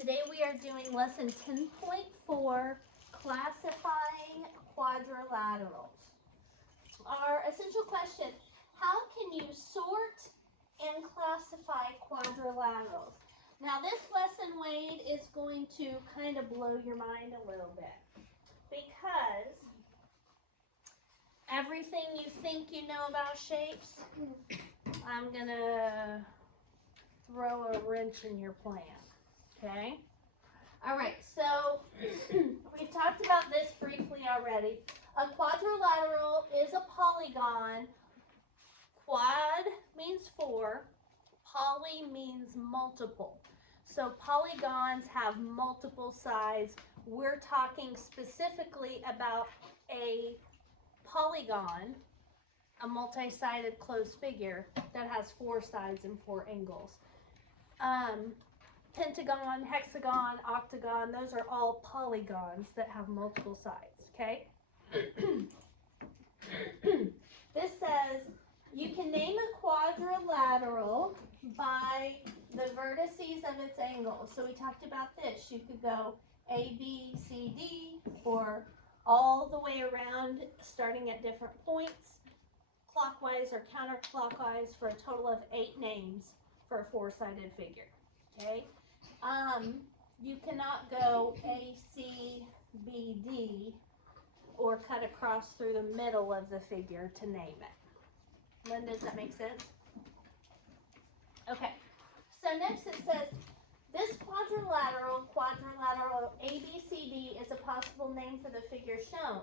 Today we are doing lesson 10.4, Classifying Quadrilaterals. Our essential question, how can you sort and classify quadrilaterals? Now this lesson, Wade, is going to kind of blow your mind a little bit because everything you think you know about shapes, I'm going to throw a wrench in your plan. Okay. All right. So we've talked about this briefly already. A quadrilateral is a polygon. Quad means four. Poly means multiple. So polygons have multiple sides. We're talking specifically about a polygon, a multi-sided closed figure that has four sides and four angles. Pentagon, hexagon, octagon, those are all polygons that have multiple sides, okay? This says you can name a quadrilateral by the vertices of its angles. So we talked about this. You could go A, B, C, D, or all the way around starting at different points, clockwise or counterclockwise, for a total of 8 names for a four-sided figure, okay? You cannot go A, C, B, D, or cut across through the middle of the figure to name it. Lynn, does that make sense? Okay, so next it says, this quadrilateral ABCD is a possible name for the figure shown.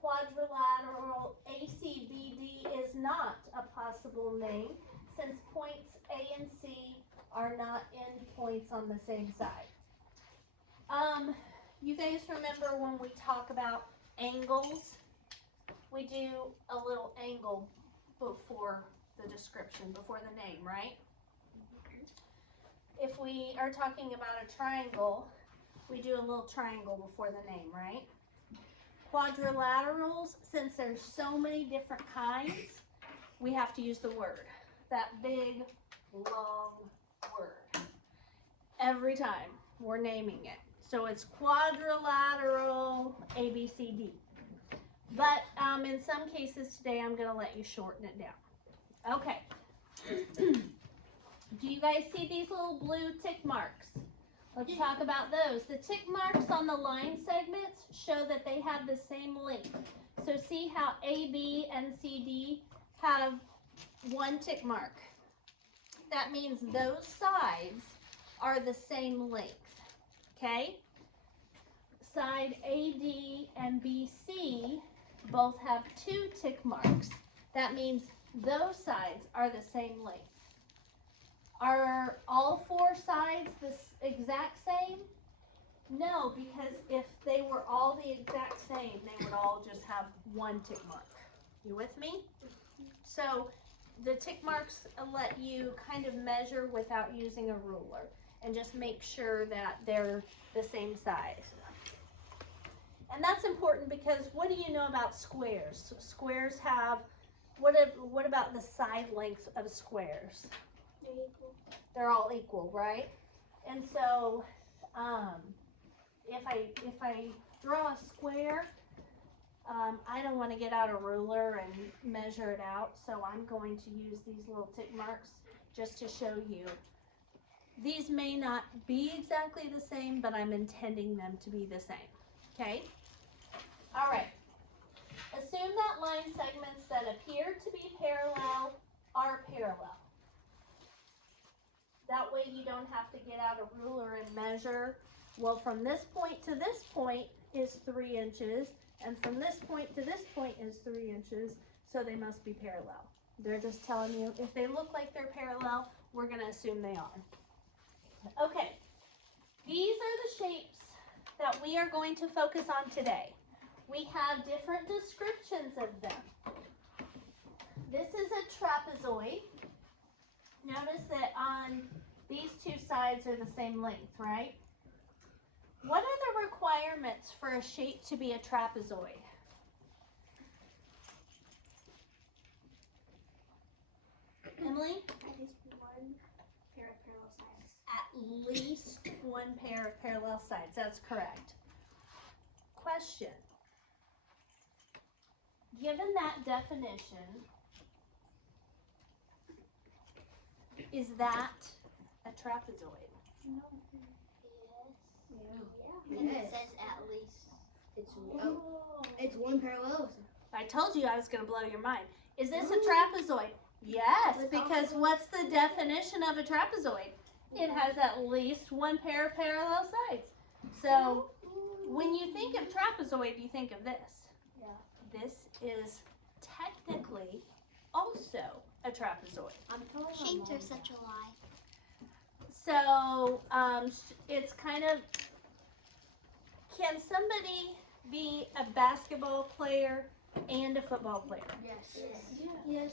Quadrilateral ACBD is not a possible name since points A and C are not endpoints on the same side. You guys remember when we talk about angles, we do a little angle before the description, before the name, right? If we are talking about a triangle, we do a little triangle before the name, right? Quadrilaterals, since there's so many different kinds, we have to use the word, that big, long word. Every time we're naming it. So it's quadrilateral ABCD. But in some cases today, I'm going to let you shorten it down. Okay. Do you guys see these little blue tick marks? Let's talk about those. The tick marks on the line segments show that they have the same length. So see how AB and CD have one tick mark. That means those sides are the same length. Okay? Side AD and BC both have 2 tick marks. That means those sides are the same length. Are all 4 sides the exact same? No, because if they were all the exact same, they would all just have 1 tick mark. You with me? So the tick marks let you kind of measure without using a ruler and just make sure that they're the same size. And that's important because what do you know about squares? Squares have, what about the side length of squares? They're equal. They're all equal, right? And so if I draw a square, I don't want to get out a ruler and measure it out, so I'm going to use these little tick marks just to show you. These may not be exactly the same, but I'm intending them to be the same, okay? All right. Assume that line segments that appear to be parallel are parallel. That way you don't have to get out a ruler and measure. Well, from this point to this point is 3 inches, and from this point to this point is 3 inches, so they must be parallel. They're just telling you if they look like they're parallel, we're going to assume they are. Okay, these are the shapes that we are going to focus on today. We have different descriptions of them. This is a trapezoid. Notice that on these 2 sides are the same length, right? What are the requirements for a shape to be a trapezoid? Emily? At least one pair of parallel sides. At least one pair of parallel sides. That's correct. Question. Given that definition, is that a trapezoid? No. Yes. And it says at least. It's one parallel. I told you I was going to blow your mind. Is this a trapezoid? Yes, because what's the definition of a trapezoid? It has at least one pair of parallel sides. So when you think of trapezoid, you think of this. Yeah. This is technically also a trapezoid. Shapes are such a lie. So it's kind of, can somebody be a basketball player and a football player? Yes. Yes.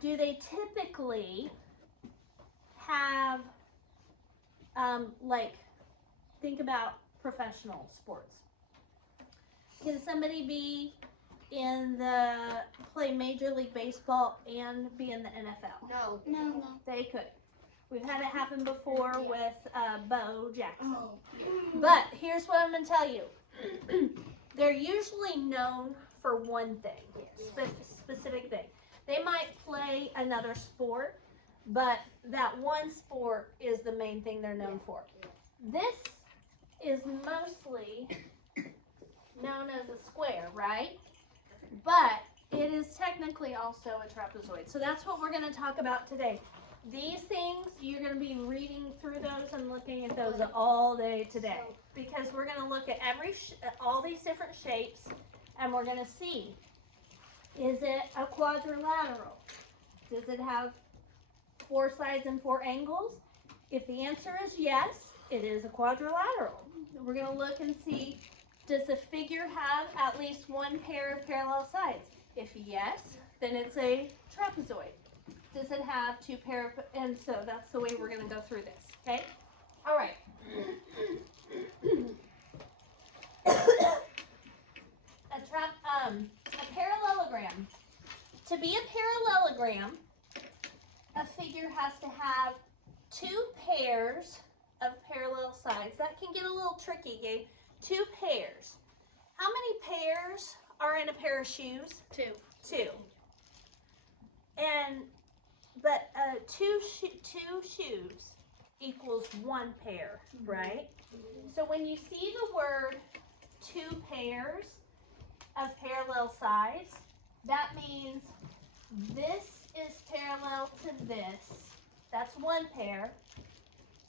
Do they typically have, like, think about professional sports. Can somebody be play Major League Baseball and be in the NFL? No. They could. We've had it happen before with Bo Jackson. Oh. But here's what I'm going to tell you. They're usually known for one thing, specific thing. They might play another sport, but that one sport is the main thing they're known for. This is mostly known as a square, right? But it is technically also a trapezoid. So that's what we're going to talk about today. These things, you're going to be reading through those and looking at those all day today, because we're going to look at all these different shapes, and we're going to see, is it a quadrilateral? Does it have 4 sides and 4 angles? If the answer is yes, it is a quadrilateral. We're going to look and see, does the figure have at least one pair of parallel sides? If yes, then it's a trapezoid. Does it have 2 pair of, and so that's the way we're going to go through this, okay? All right. A parallelogram. To be a parallelogram, a figure has to have 2 pairs of parallel sides. That can get a little tricky, Gabe. 2 pairs. How many pairs are in a pair of shoes? 2. 2. But 2 shoes equals 1 pair, right? So when you see the word 2 pairs of parallel sides, that means this is parallel to this. That's 1 pair.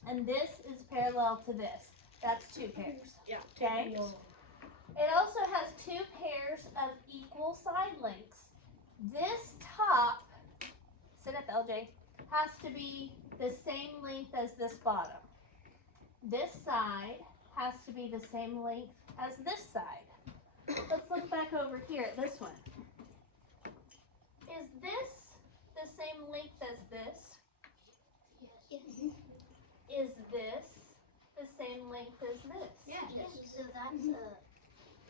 And this is parallel to this. That's 2 pairs. Yeah. Okay? It also has 2 pairs of equal side lengths. This top, sit up LJ, has to be the same length as this bottom. This side has to be the same length as this side. Let's look back over here at this one. Is this the same length as this? Yes. Is this the same length as this? Yes. So that's a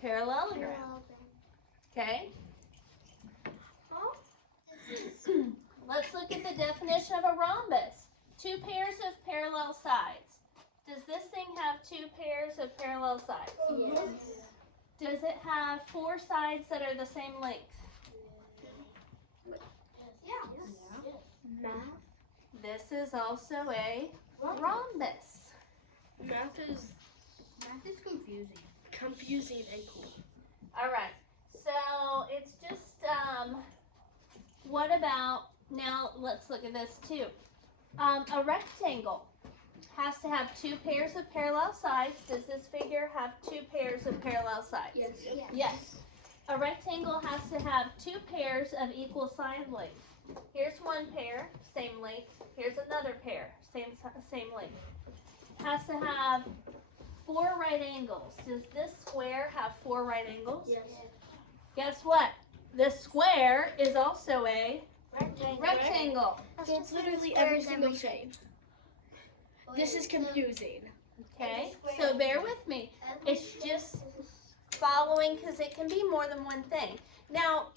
Parallelogram. Okay? Let's look at the definition of a rhombus. 2 pairs of parallel sides. Does this thing have 2 pairs of parallel sides? Yes. Does it have 4 sides that are the same length? Yeah. This is also a rhombus. Math is confusing. Confusing and cool. All right. So it's just, what about, now let's look at this too. A rectangle has to have 2 pairs of parallel sides. Does this figure have 2 pairs of parallel sides? Yes. Yes. A rectangle has to have 2 pairs of equal side length. Here's 1 pair, same length. Here's another pair, same length. Has to have 4 right angles. Does this square have 4 right angles? Yes. Guess what? This square is also a rectangle. It's literally every single shape. This is confusing. Okay, so bear with me. It's just following, because it can be more than one thing. Now,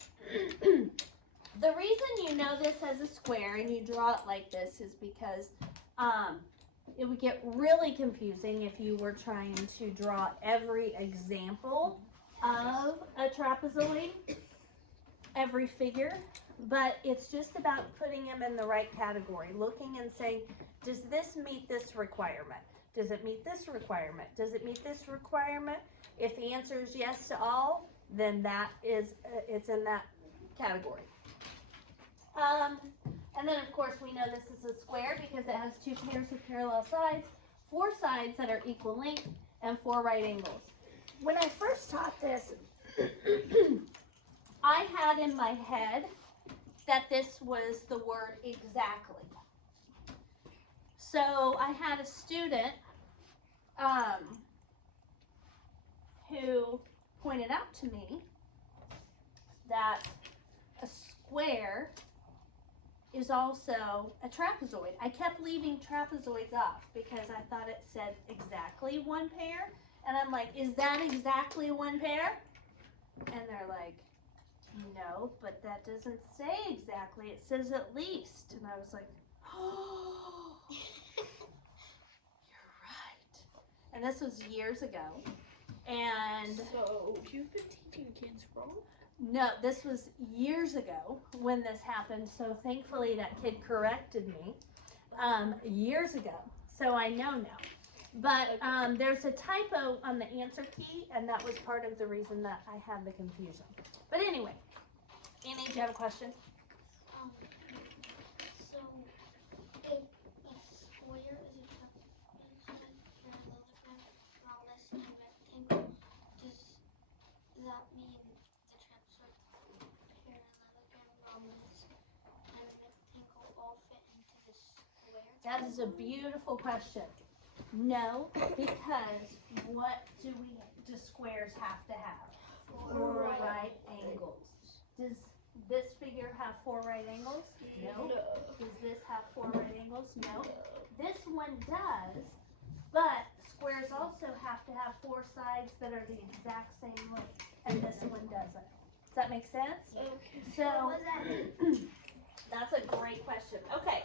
the reason you know this as a square and you draw it like this is because it would get really confusing if you were trying to draw every example of a trapezoid, every figure, but it's just about putting them in the right category, looking and saying, does this meet this requirement? Does it meet this requirement? Does it meet this requirement? If the answer is yes to all, then that is, it's in that category. And then of course we know this is a square because it has two pairs of parallel sides, four sides that are equal length, and four right angles. When I first taught this, I had in my head that this was the word exactly. So I had a student who pointed out to me that a square is also a trapezoid. I kept leaving trapezoids off because I thought it said exactly one pair. And I'm like, is that exactly one pair? And they're like, no, but that doesn't say exactly. It says at least. And I was like, oh, you're right. And this was years ago. And So you've been teaching kids wrong? no, this was years ago when this happened. So thankfully that kid corrected me years ago. So I know now. But there's a typo on the answer key, and that was part of the reason that I had the confusion. But anyway, Annie, do you have a question? So if a square is a trapezoid, parallelogram, this and rectangle, does that mean the trapezoid, parallelogram, this and rectangle all fit into the square? That is a beautiful question. No, because what do squares have to have? Four right angles. Does this figure have four right angles? No. Does this have four right angles? No. This one does, but squares also have to have four sides that are the exact same length, and this one doesn't. Does that make sense? So, that's a great question. Okay.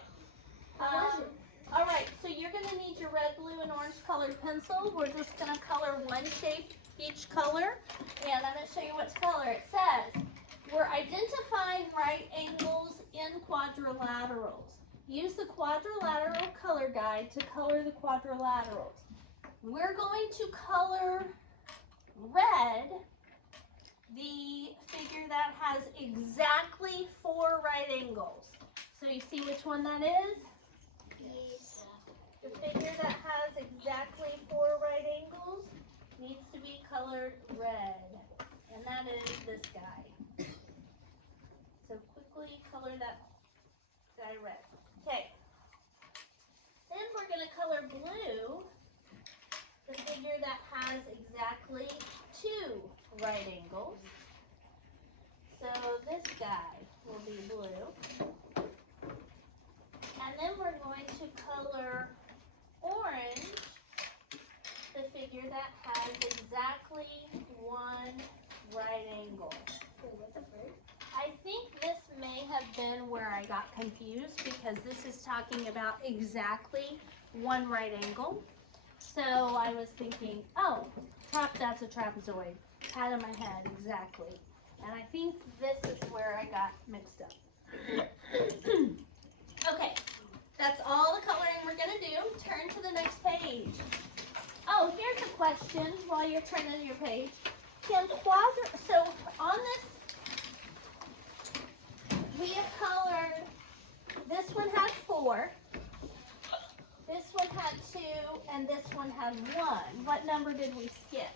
All right, so you're going to need your red, blue, and orange colored pencil. We're just going to color one shape each color, and I'm going to show you what to color. It says, we're identifying right angles in quadrilaterals. Use the quadrilateral color guide to color the quadrilaterals. We're going to color red the figure that has exactly four right angles. So you see which one that is? Yes. The figure that has exactly four right angles needs to be colored red, and that is this guy. So quickly color that guy red. Okay. Then we're going to color blue the figure that has exactly two right angles. So this guy will be blue. And then we're going to color orange the figure that has exactly one right angle. I think this may have been where I got confused because this is talking about exactly one right angle. So I was thinking, oh, that's a trapezoid. Had in my head, exactly. And I think this is where I got mixed up. Okay, that's all the coloring we're going to do. Turn to the next page. Oh, here's a question while you're turning your page. So on this, we have colored, this one had four, this one had two, and this one had one. What number did we skip?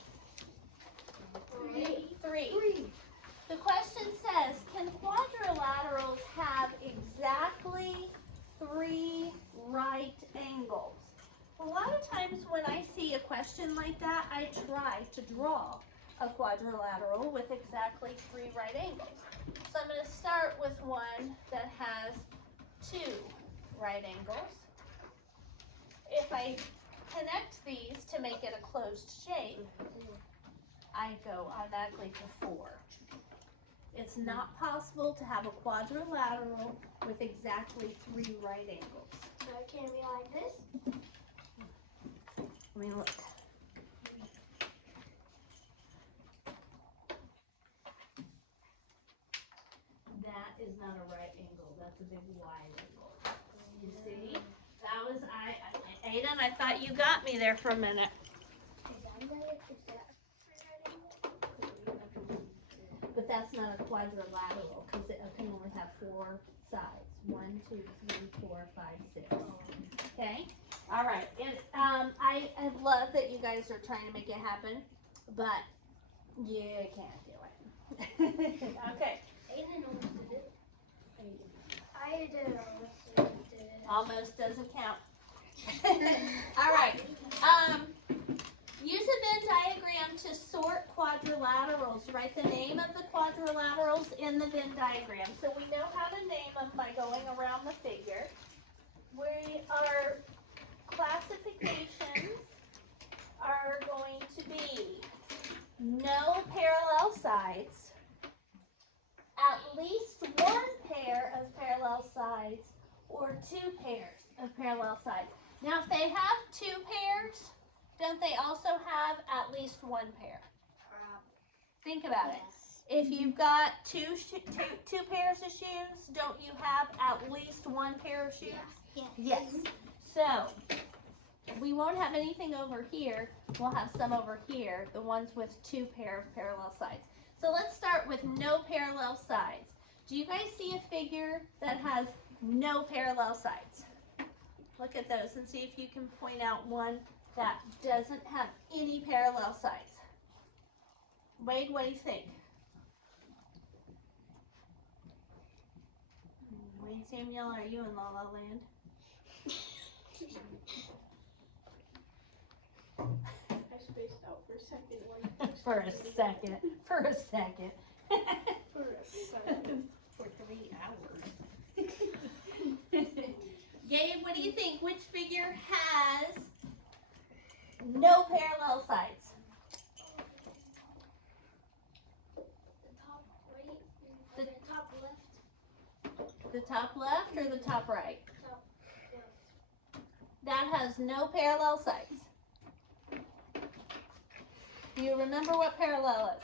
Three. The question says, can quadrilaterals have exactly three right angles? A lot of times when I see a question like that, I try to draw a quadrilateral with exactly three right angles. So I'm going to start with one that has two right angles. If I connect these to make it a closed shape, I go automatically to four. It's not possible to have a quadrilateral with exactly three right angles. So it can be like this? and look. That is not a right angle. That's a big wide angle. You see? That was Aiden, I thought you got me there for a minute. But that's not a quadrilateral because it can only have 4 sides. 1, 2, 3, 4, 5, 6. Okay? All right. And I love that you guys are trying to make it happen, but you can't do it. Okay. Aiden almost did it. I did it. Almost doesn't count. All right. Use a Venn diagram to sort quadrilaterals. Write the name of the quadrilaterals in the Venn diagram. So we know how to name them by going around the figure. Our classifications are going to be no parallel sides, at least 1 pair of parallel sides, or 2 pairs of parallel sides. Now, if they have 2 pairs, don't they also have at least 1 pair? Think about it. If you've got two pairs of shoes, don't you have at least 1 pair of shoes? Yeah. Yes. So, we won't have anything over here. We'll have some over here, the ones with 2 pair of parallel sides. So let's start with no parallel sides. Do you guys see a figure that has no parallel sides? Look at those and see if you can point out one that doesn't have any parallel sides. Wade, what do you think? Wade Samuel, are you in La La Land? I spaced out for a second. For a second. For a second. For a second. For 3 hours. Gabe, what do you think? Which figure has no parallel sides? The top right, The- the top left, The top left or the top right? top left. That has no parallel sides. Do you remember what parallel is?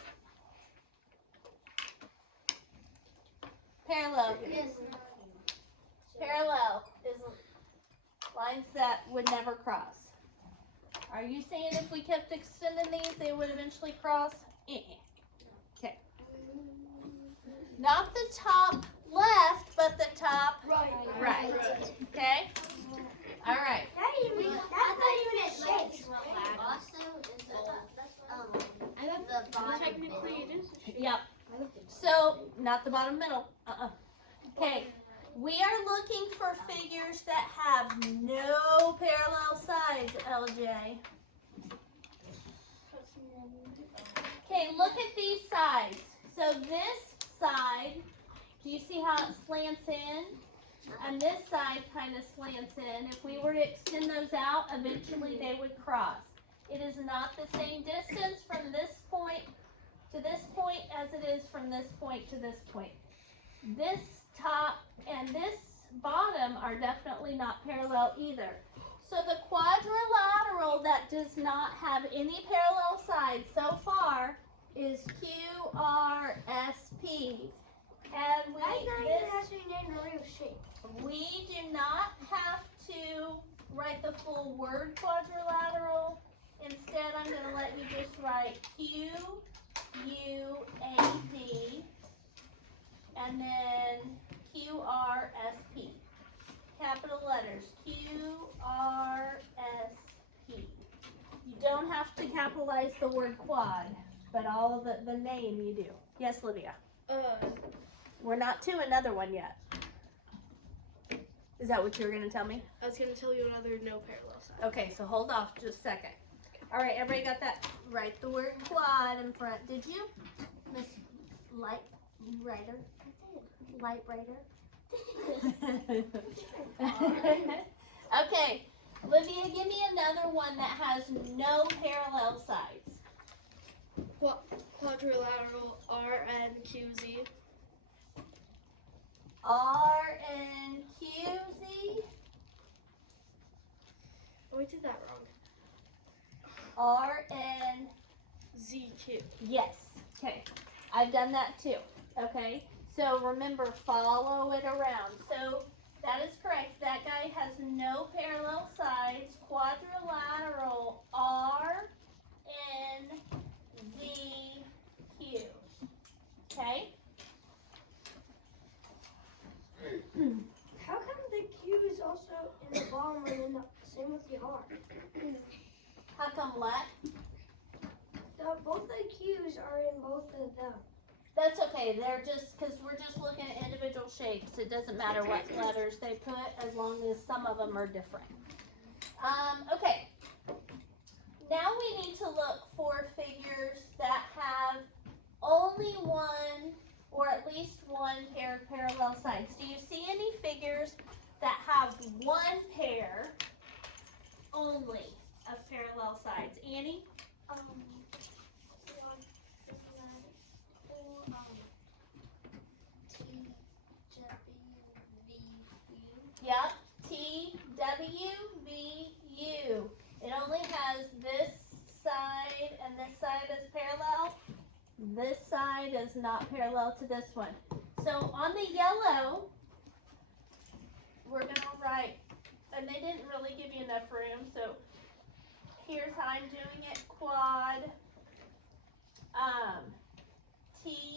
Parallel. Yes. Parallel is lines that would never cross. Are you saying if we kept extending these, they would eventually cross? Okay. Not the top left, but the top Right. right. Okay? All right. I thought you meant legs. Also, I love the bottom. Technically, it is. Yep. So, not the bottom middle. Okay. We are looking for figures that have no parallel sides, LJ. Okay, look at these sides. So this side, do you see how it slants in? And this side kind of slants in. If we were to extend those out, eventually they would cross. It is not the same distance from this point to this point as it is from this point to this point. This top and this bottom are definitely not parallel either. So the quadrilateral that does not have any parallel sides so far is QRSP. And we do not have to write the full word quadrilateral. Instead, I'm going to let you just write QUAD and then QRSP. Capital letters, QRSP. You don't have to capitalize the word quad, but all of the name you do. Yes, Lydia? We're not to another one yet. Is that what you were going to tell me? I was going to tell you another no parallel side. Okay, so hold off just a second. All right, everybody got that? Write the word quad in front. Did you, Miss Light Writer? Light Writer? Okay, Olivia, give me another one that has no parallel sides. Quadrilateral RNQZ. RNQZ? Oh, we did that wrong. RN. ZQ. Yes. Okay. I've done that too. Okay. So remember, follow it around. So that is correct. That guy has no parallel sides. Quadrilateral RNZQ. Okay. How come the Q is also in the bottom and the same with the R? How come what? Both the Q's are in both of them. That's okay. They're just because we're just looking at individual shapes. It doesn't matter what letters they put as long as some of them are different. Okay. Now we need to look for figures that have only one or at least one pair of parallel sides. Do you see any figures that have one pair only of parallel sides? Annie? Yep, TWVU. It only has this side and this side is parallel. This side is not parallel to this one. So on the yellow, we're going to write, and they didn't really give you enough room, so here's how I'm doing it. Quad, TWVU.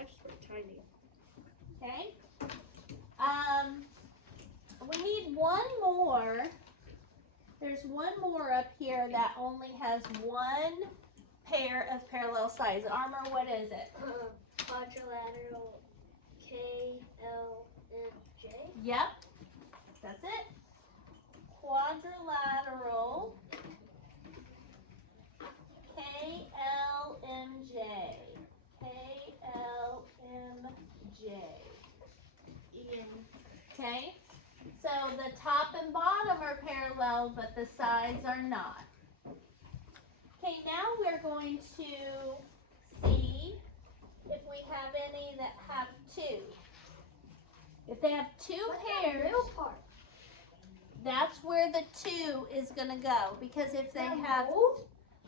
Extra tiny. Okay. We need one more. There's one more up here that only has one pair of parallel sides. Armor, what is it? Quadrilateral KLMJ. Yep. That's it. Quadrilateral KLMJ. KLMJ. Okay. So the top and bottom are parallel, but the sides are not. Okay, now we're going to see if we have any that have two. If they have two pairs, that's where the two is going to go. Because if they have,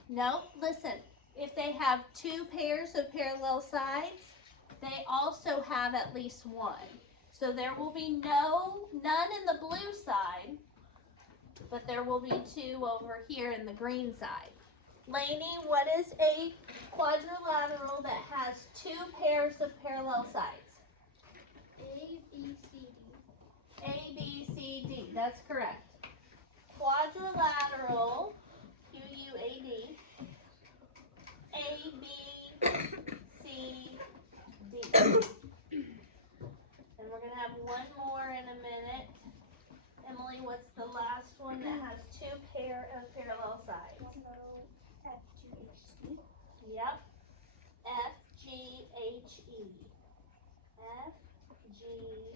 no, listen, if they have two pairs of parallel sides, they also have at least one. So there will be none in the blue side, but there will be two over here in the green side. Lainey, what is a quadrilateral that has two pairs of parallel sides? ABCD. ABCD, that's correct. Quadrilateral, QUAD, ABCD. And we're going to have one more in a minute. Emily, what's the last one that has two pair of parallel sides? FGHE. Yep. FGHE. FGHE.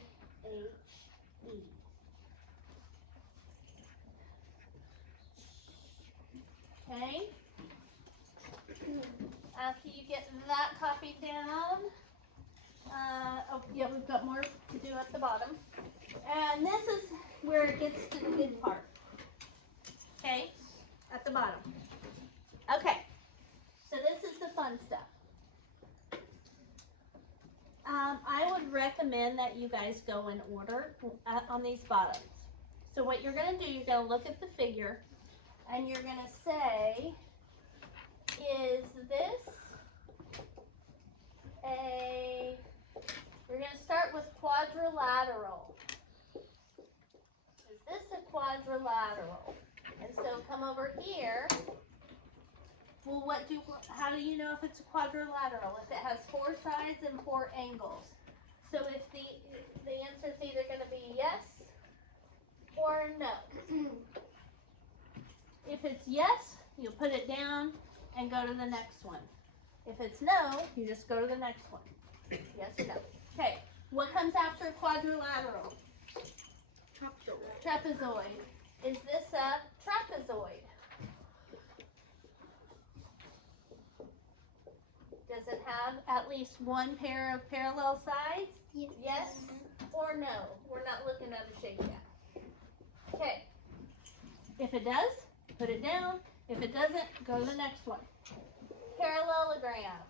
Okay. After you get that copied down, oh yeah, we've got more to do at the bottom. And this is where it gets to the good part. Okay, at the bottom. Okay, so this is the fun stuff. I would recommend that you guys go in order on these bottoms. So what you're going to do, you're going to look at the figure and you're going to say, is this a, we're going to start with quadrilateral. Is this a quadrilateral? And so come over here. Well, how do you know if it's a quadrilateral? If it has four sides and four angles. So if the answer is either going to be yes or no. If it's yes, you put it down and go to the next one. If it's no, you just go to the next one. Yes or no. Okay, what comes after quadrilateral? Trapezoid. Is this a trapezoid? Does it have at least one pair of parallel sides? Yes. Yes or no? We're not If it does, put it down. If it doesn't, go to the next one. Parallelogram.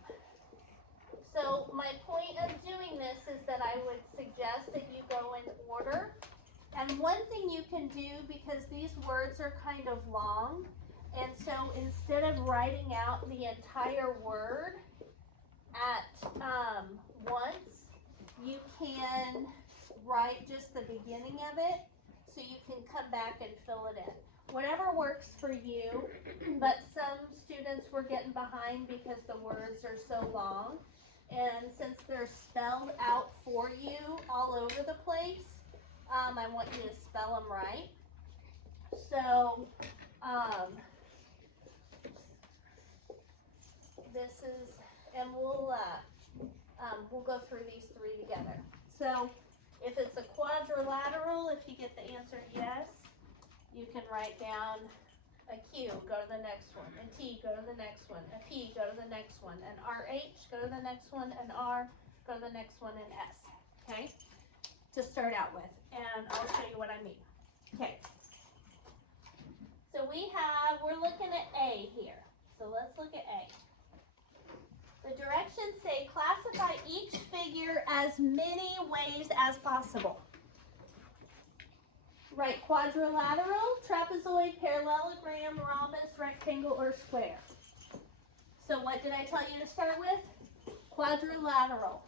So my point of doing this is that I would suggest that you go in order. And one thing you can do, because these words are kind of long, and so instead of writing out the entire word at once, you can write just the beginning of it, so you can come back and fill it in. Whatever works for you, but some students were getting behind because the words are so long. And since they're spelled out for you all over the place, I want you to spell them right. So, this is, and we'll go through these three together. So, if it's a quadrilateral, if you get the answer yes, you can write down a Q, go to the next one, a T, go to the next one, a P, go to the next one, an RH, go to the next one, an R, go to the next one, and S, okay? To start out with, and I'll show you what I mean. Okay. So we're looking at A here. So let's look at A. The directions say classify each figure as many ways as possible. Write quadrilateral, trapezoid, parallelogram, rhombus, rectangle, or square. So what did I tell you to start with? Quadrilateral.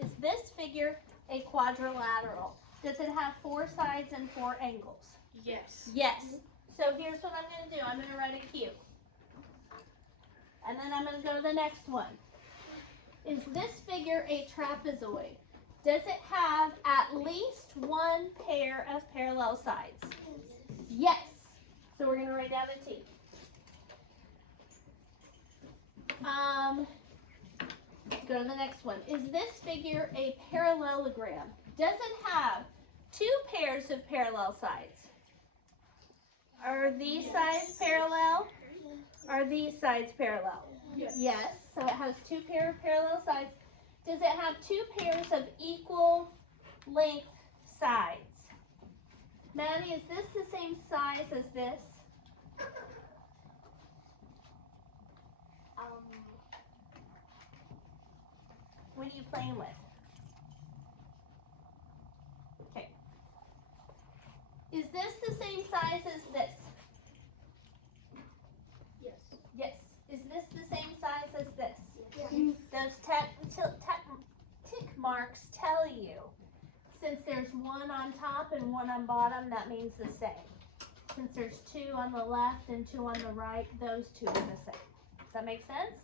Is this figure a quadrilateral? Does it have 4 sides and 4 angles? Yes. Yes. So here's what I'm going to do. I'm going to write a Q. And then I'm going to go to the next one. Is this figure a trapezoid? Does it have at least 1 pair of parallel sides? Yes. So we're going to write down a T. Go to the next one. Is this figure a parallelogram? Does it have 2 pairs of parallel sides? Are these sides parallel? Are these sides parallel? Yes. So it has 2 pairs of parallel sides. Does it have 2 pairs of equal length sides? Maddie, is this the same size as this? What are you playing with? Okay. Is this the same size as this? Yes. Yes. Is this the same size as this? Yes. Those tick marks tell you, since there's 1 on top and 1 on bottom, that means the same. Since there's 2 on the left and 2 on the right, those 2 are the same. Does that make sense?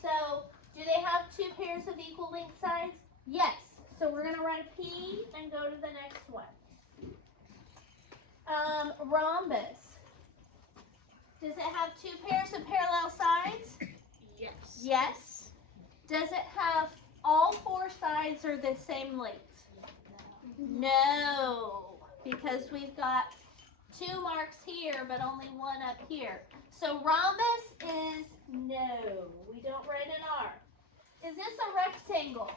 So, do they have 2 pairs of equal length sides? Yes. So we're going to write a P and go to the next one. Rhombus. Does it have 2 pairs of parallel sides? Yes. Yes. Does it have all 4 sides are the same length? No, because we've got 2 marks here, but only 1 up here. So rhombus is no. We don't write an R. Is this a rectangle?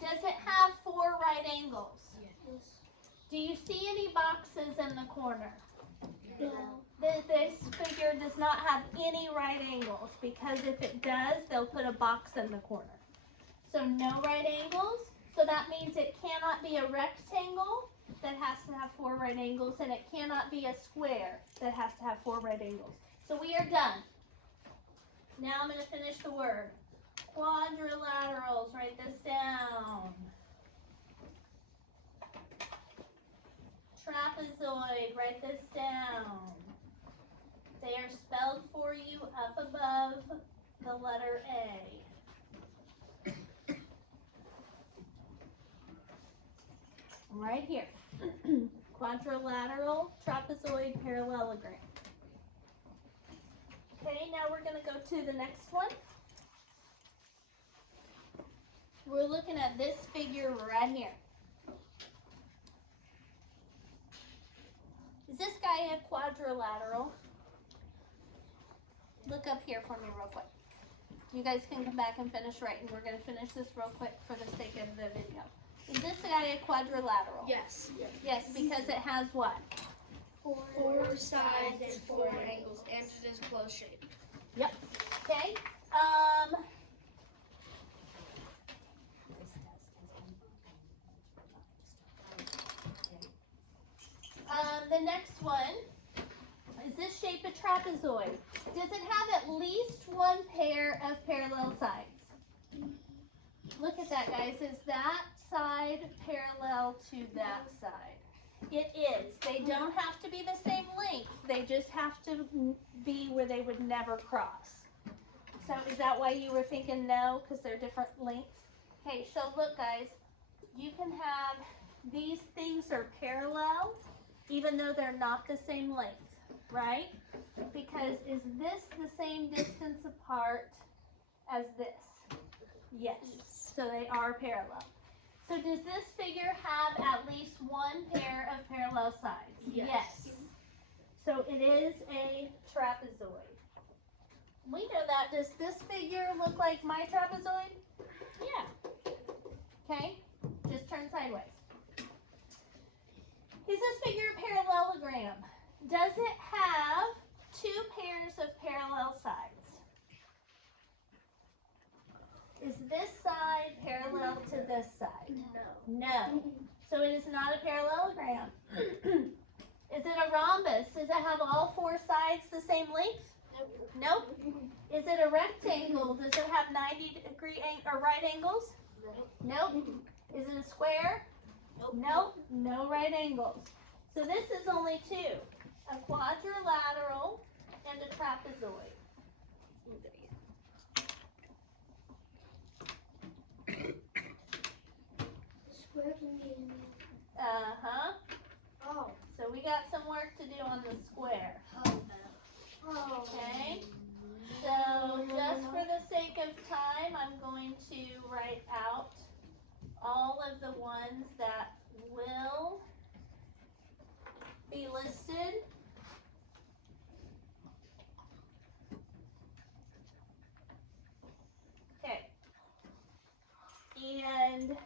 Does it have 4 right angles? Yes. Do you see any boxes in the corner? No. This figure does not have any right angles, because if it does, they'll put a box in the corner. So no right angles. So that means it cannot be a rectangle that has to have 4 right angles, and it cannot be a square that has to have 4 right angles. So we are done. Now I'm going to finish the word. Quadrilaterals, write this down. Trapezoid, write this down. They are spelled for you up above the letter A. Right here. Quadrilateral, trapezoid, parallelogram. Okay, now we're going to go to the next one. We're looking at this figure right here. Is this guy a quadrilateral? Look up here for me real quick. You guys can come back and finish writing. We're going to finish this real quick for the sake of the video. Is this guy a quadrilateral? Yes. Yes, because it has what? Four sides and four angles, and it is close shaped. Okay. The next one is this shape a trapezoid? Does it have at least one pair of parallel sides? Look at that, guys. Is that side parallel to that side? It is. They don't have to be the same length. They just have to be where they would never cross. So is that why you were thinking no? Because they're different lengths? Okay, so look, guys. You can have these things are parallel even though they're not the same length, right? Because is this the same distance apart as this? Yes. So they are parallel. So does this figure have at least one pair of parallel sides? Yes. So it is a trapezoid. We know that. Does this figure look like my trapezoid? Yeah. Okay, just turn sideways. Is this figure a parallelogram? Does it have two pairs of parallel sides? Is this side parallel to this side? No. So it is not a parallelogram. Is it a rhombus? Does it have all four sides the same length? Nope. Is it a rectangle? Does it have 90-degree or right angles? Nope. Is it a square? Nope. No right angles. So this is only two, a quadrilateral and a trapezoid. Square can be in Uh-huh. Oh. So we got some work to do on the square. Oh. Okay. So just for the sake of time, I'm going to write out all of the ones that will be listed. Okay. And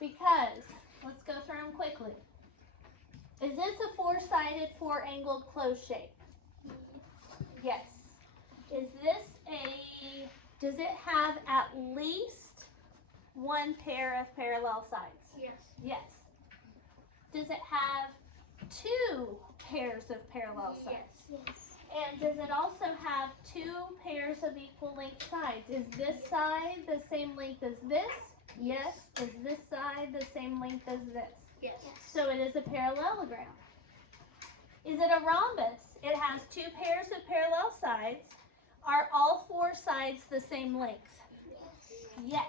because, let's go through them quickly. Is this a four-sided, four-angled closed shape? Yes. Is this does it have at least one pair of parallel sides? Yes. Yes. Does it have two pairs of parallel sides? Yes. And does it also have two pairs of equal length sides? Is this side the same length as this? Yes. Is this side the same length as this? Yes. So it is a parallelogram. Is it a rhombus? It has two pairs of parallel sides. Are all four sides the same length? Yes.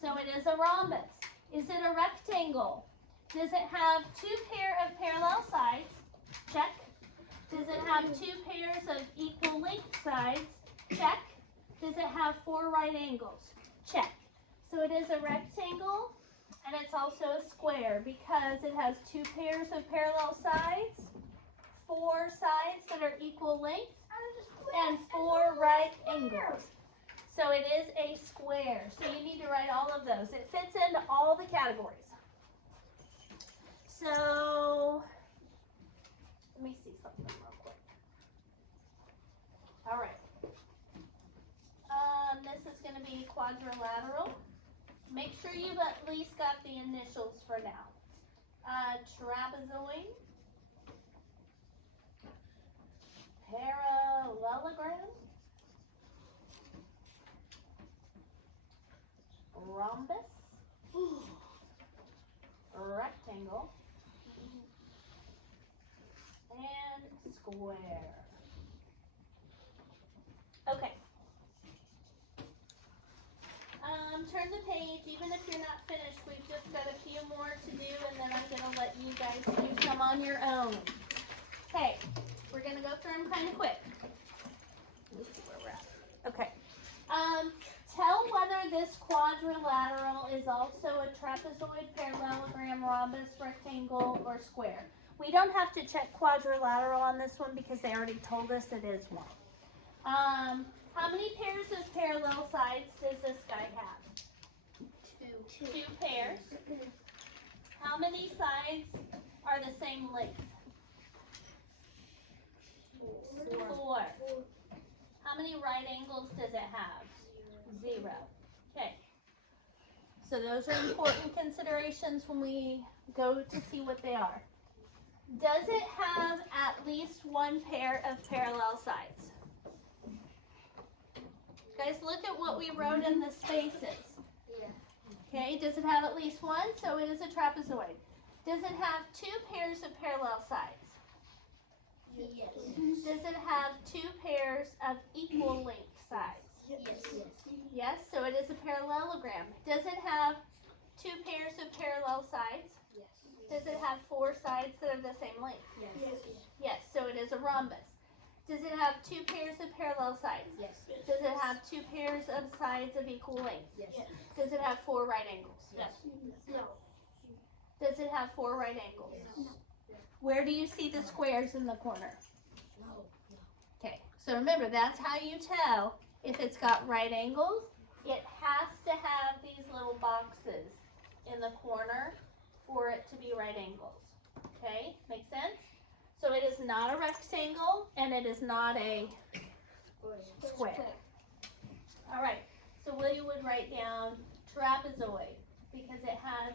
So it is a rhombus. Is it a rectangle? Does it have two pair of parallel sides? Check. Does it have two pairs of equal length sides? Check. Does it have four right angles? Check. So it is a rectangle, and it's also a square because it has two pairs of parallel sides, four sides that are equal length, and four right angles. So it is a square. So you need to write all of those. It fits into all the categories. So let me see something real quick. All right. This is going to be quadrilateral. Make sure you've at least got the initials for now. Trapezoid. Parallelogram. Rhombus. Rectangle. And square. Okay. Turn the page. Even if you're not finished, we've just got a few more to do, and then I'm going to let you guys do some on your own. Okay, we're going to go through them kind of quick. Let's see where we're at. Okay. Tell whether this quadrilateral is also a trapezoid, parallelogram, rhombus, rectangle, or square. We don't have to check quadrilateral on this one because they already told us it is one. How many pairs of parallel sides does this guy have? Two pairs. How many sides are the same length? 4. How many right angles does it have? 0. Okay. So those are important considerations when we go to see what they are. Does it have at least one pair of parallel sides? Guys, look at what we wrote in the spaces. Okay, does it have at least one? So it is a trapezoid. Does it have 2 pairs of parallel sides? Yes. Does it have 2 pairs of equal length sides? Yes. Yes, so it is a parallelogram. Does it have 2 pairs of parallel sides? Yes. Does it have 4 sides that are the same length? Yes. Yes, so it is a rhombus. Does it have 2 pairs of parallel sides? Yes. Does it have 2 pairs of sides of equal length? Yes. Does it have 4 right angles? Yes. No. Does it have 4 right angles? Where do you see the squares in the corner? No. Okay, so remember, that's how you tell if it's got right angles. It has to have these little boxes in the corner for it to be right angles. Okay, make sense? So it is not a rectangle and it is not a square. All right, so William would write down trapezoid because it has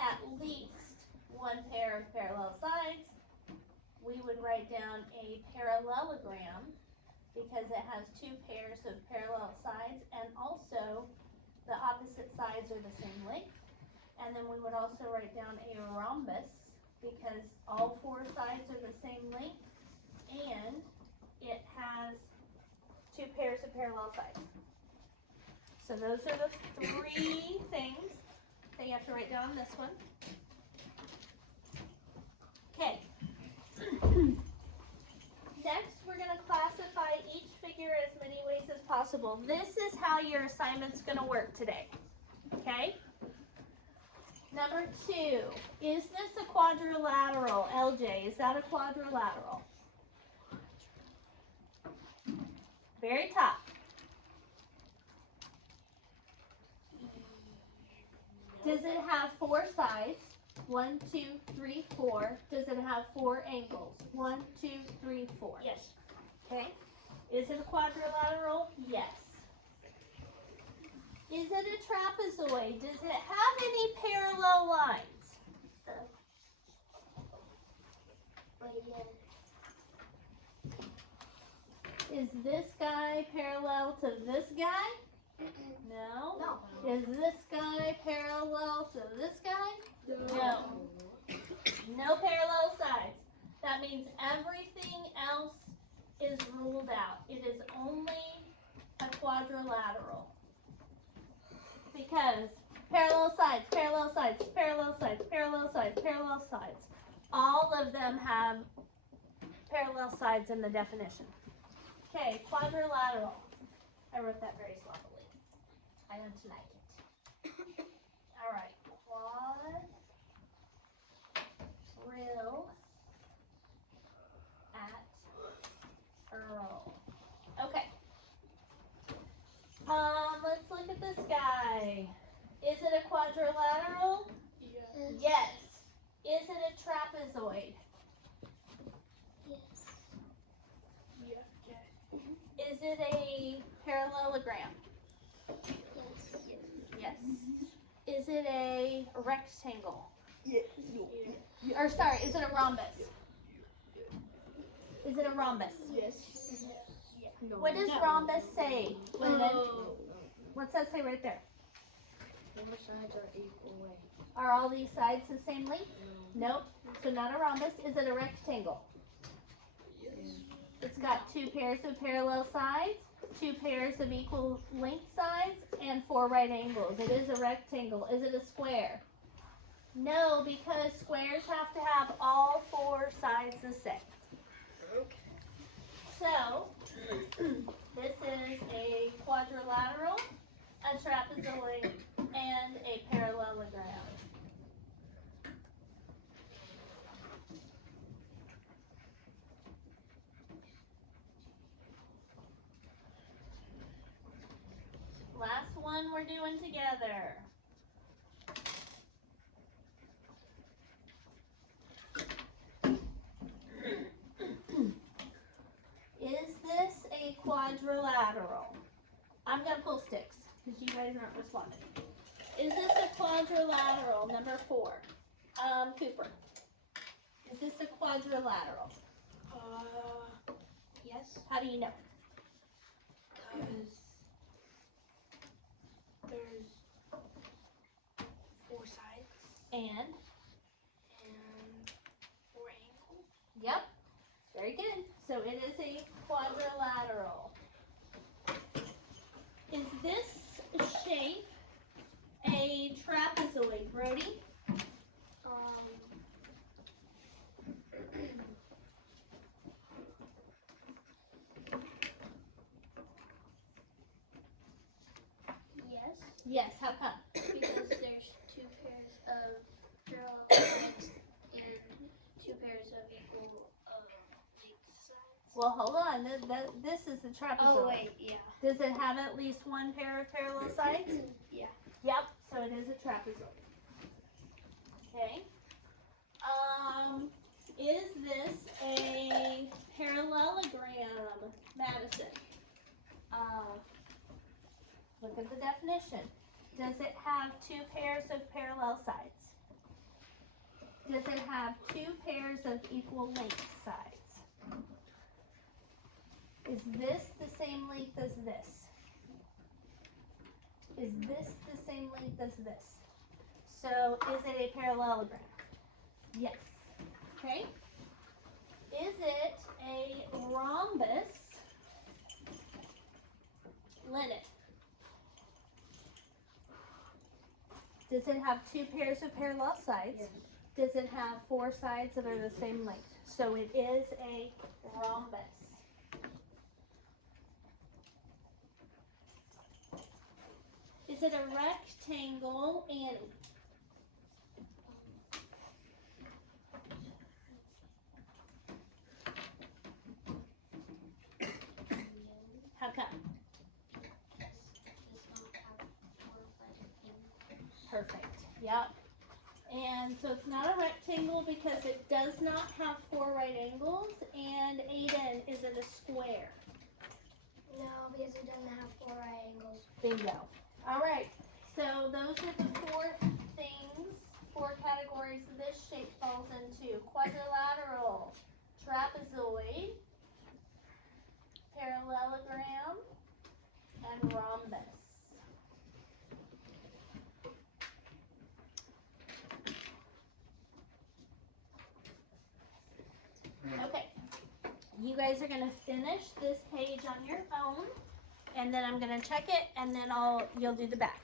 at least 1 pair of parallel sides. We would write down a parallelogram because it has 2 pairs of parallel sides and also the opposite sides are the same length. And then we would also write down a rhombus because all 4 sides are the same length and it has 2 pairs of parallel sides. So those are the 3 things that you have to write down on this one. Okay. Next, we're going to classify each figure as many ways as possible. This is how your assignment's going to work today. Okay? Number 2, is this a quadrilateral? LJ, is that a quadrilateral? Very top. Does it have 4 sides? 1, 2, 3, 4. Does it have 4 angles? 1, 2, 3, 4. Yes. Okay. Is it a quadrilateral? Yes. Is it a trapezoid? Does it have any parallel lines? Is this guy parallel to this guy? No. No. Is this guy parallel to this guy? No. No parallel sides. That means everything else is ruled out. It is only a quadrilateral. Because parallel sides, parallel sides, parallel sides, parallel sides, parallel sides. All of them have parallel sides in the definition. Okay, quadrilateral. I wrote that very sloppily. I know tonight. All right, quadrilateral. Okay. Let's look at this guy. Is it a quadrilateral? Yes. Is it a trapezoid? Yes. Is it a parallelogram? Yes. Is it a rectangle? Or sorry, is it a rhombus? Is it a rhombus? Yes. What does rhombus say? What's that say right there? 4 sides are equal length. Are all these sides the same length? Nope. So not a rhombus. Is it a rectangle? It's got 2 pairs of parallel sides, 2 pairs of equal length sides, and 4 right angles. It is a rectangle. Is it a square? No, because squares have to have all 4 sides the same. So, this is a quadrilateral, a trapezoid, and a parallelogram. Last one we're doing together. quadrilateral? I'm gonna pull sticks because you guys aren't responding. Is this a quadrilateral? Number 4. Cooper. Is this a quadrilateral? Yes, How do you know? because there's 4 sides And, and 4 angles. yep, very good. So it is a quadrilateral. Is this shape a trapezoid, Brody? Yes, Yes, how come? because there's 2 pairs of parallel sides and 2 pairs of equal length sides. Well, hold on. This is the trapezoid. Oh wait, yeah. Does it have at least one pair of parallel sides? Yeah. Yep, so it is a trapezoid. Okay. Is this a parallelogram, Madison? Look at the definition. Does it have 2 pairs of parallel sides? Does it have 2 pairs of equal length sides? Is this the same length as this? Is this the same length as this? So is it a parallelogram? Yes. Okay. Is it a rhombus? Lynette. Does it have 2 pairs of parallel sides? Yes. Does it have 4 sides that are the same length? So it is a rhombus. Is it a rectangle, Annie? How come? Perfect. Yep. And so it's not a rectangle because it does not have 4 right angles. And Aiden, is it a square? No, because it doesn't have 4 right angles. Bingo. All right. So those are the 4 things, 4 categories this shape falls into: quadrilateral, trapezoid, parallelogram, and rhombus. Okay, you guys are gonna finish this page on your own, and then I'm gonna check it, and then you'll do the back.